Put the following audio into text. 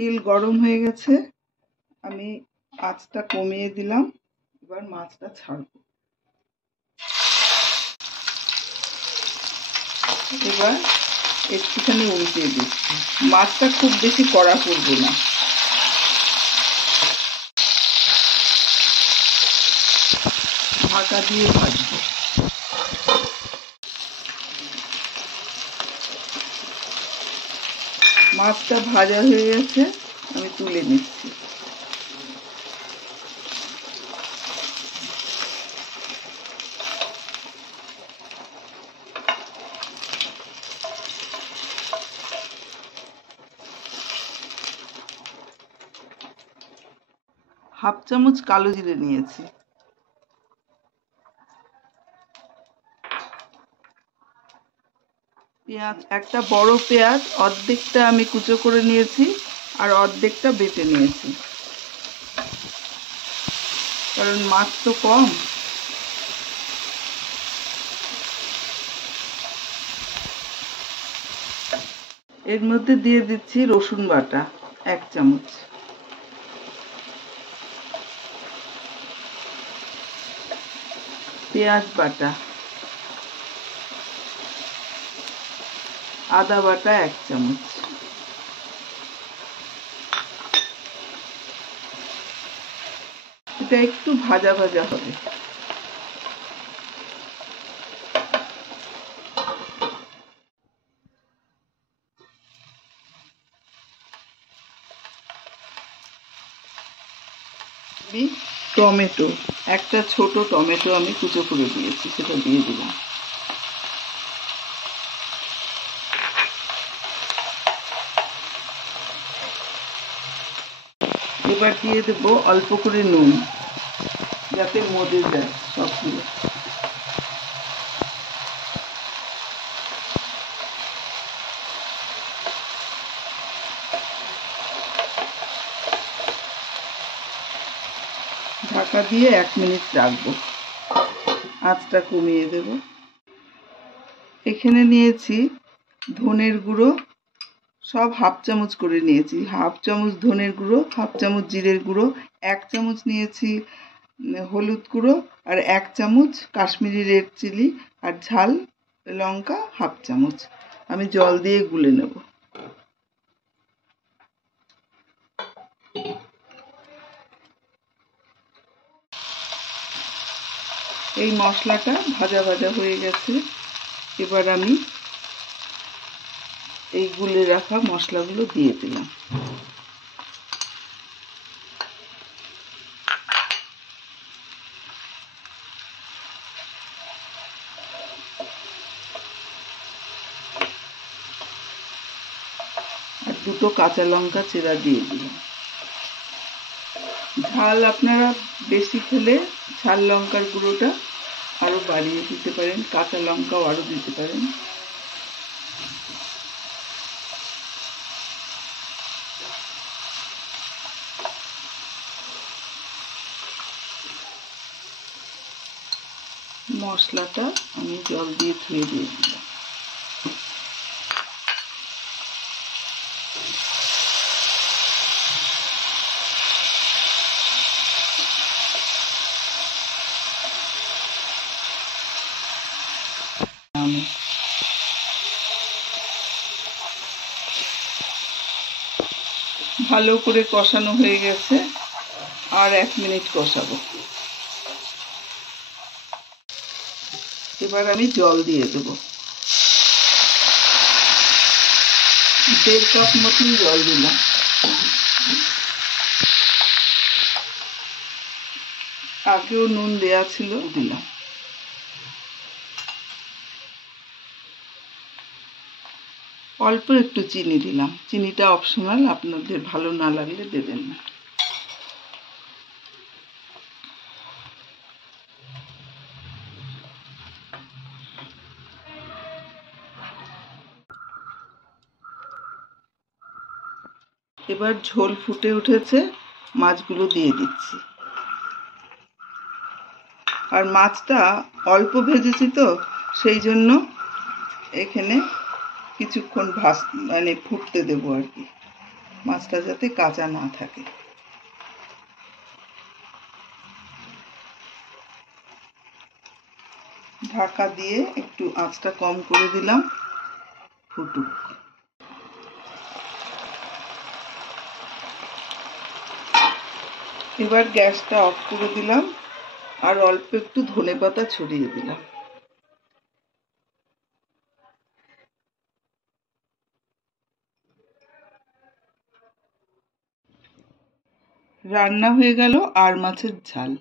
তেল গরম হয়ে গেছে, আমি আঁচটা কমিয়ে দিলাম। এবার মাছটা ছাড়বো। এবার একটুখানি উল্টে দিচ্ছি। মাছটা খুব বেশি কড়া করবো না। ঢাকা দিয়ে ভাজবো। মাছটা ভাজা হয়ে গেছে, আমি তুলে নিচ্ছি। হাফ চামচ কালো জিরে নিয়েছি। পেঁয়াজ, একটা বড় পেঁয়াজ অর্ধেকটা আমি কুচো করে নিয়েছি আর অর্ধেকটা বেটে নিয়েছি, কারণ মাছ তো কম। এর মধ্যে দিয়ে দিচ্ছি রসুন বাটা 1 চামচ, পেঁয়াজ বাটা, আদা বাটা 1 চামচ, এটা একটু ভাজা ভাজা হবে। টমেটো, একটা ছোট টমেটো আমি কুচো করে দিয়েছি, সেটা দিয়ে দিলাম। এবার দিয়ে দেব অল্প করে নুন, যাতে মজে যায় সবগুলো। ঢাকা দিয়ে 1 মিনিট রাখবো, আঁচটা কমিয়ে দেব। এখানে নিয়েছি ধনের গুঁড়ো, সব হাফ চামচ করে নিয়েছি। হাফ চামচ ধনের গুঁড়ো, হাফ চামচ জিরের গুঁড়ো, 1 চামচ নিয়েছি হলুদ গুঁড়ো, আর 1 চামচ কাশ্মীরি রেড চিলি, আর ঝাল লঙ্কা হাফ চামচ। আমি জল দিয়ে গুলে নেব। এই মশলাটা ভাজা ভাজা হয়ে গেছে। এবার আমি এই গুলে রাখা মশলাগুলো দিয়ে দিলাম। আর 2টো কাঁচা লঙ্কা চেরা দিয়ে দিলাম। ঝাল আপনারা বেশি খেলে ঝাল লঙ্কার গুঁড়োটা আরো বাড়িয়ে দিতে পারেন, কাঁচা লঙ্কাও আরো দিতে পারেন। মশলাটা আমি জল দিয়ে ধুয়ে দিয়ে দিলাম। ভালো করে কষানো হয়ে গেছে, আর 1 মিনিট কষাবো। এবার আমি জল দিয়ে দেব, 1.5 কাপ মতন জল দিলাম। আগেও নুন দেয়া ছিল, দিলাম। অল্প একটু চিনি দিলাম, চিনিটা অপশনাল, আপনাদের ভালো না লাগলে দেবেন না। এবার ঝোল ফুটে উঠেছে, মাছগুলো দিয়ে দিচ্ছি। আর মাছটা অল্প ভেজেছি তো, সেই জন্য এখানে কিছুক্ষণ ফুটতে দেবো আর কি। মাছটা যাতে কাঁচা না থাকে। ঢাকা দিয়ে একটু আঁচটা কম করে দিলাম, ফুটুক। এবার গ্যাসটা অফ করে দিলাম আর অল্প একটু ধনেপাতা ছড়িয়ে দিলাম। রান্না হয়ে গেল আর মাছের ঝাল।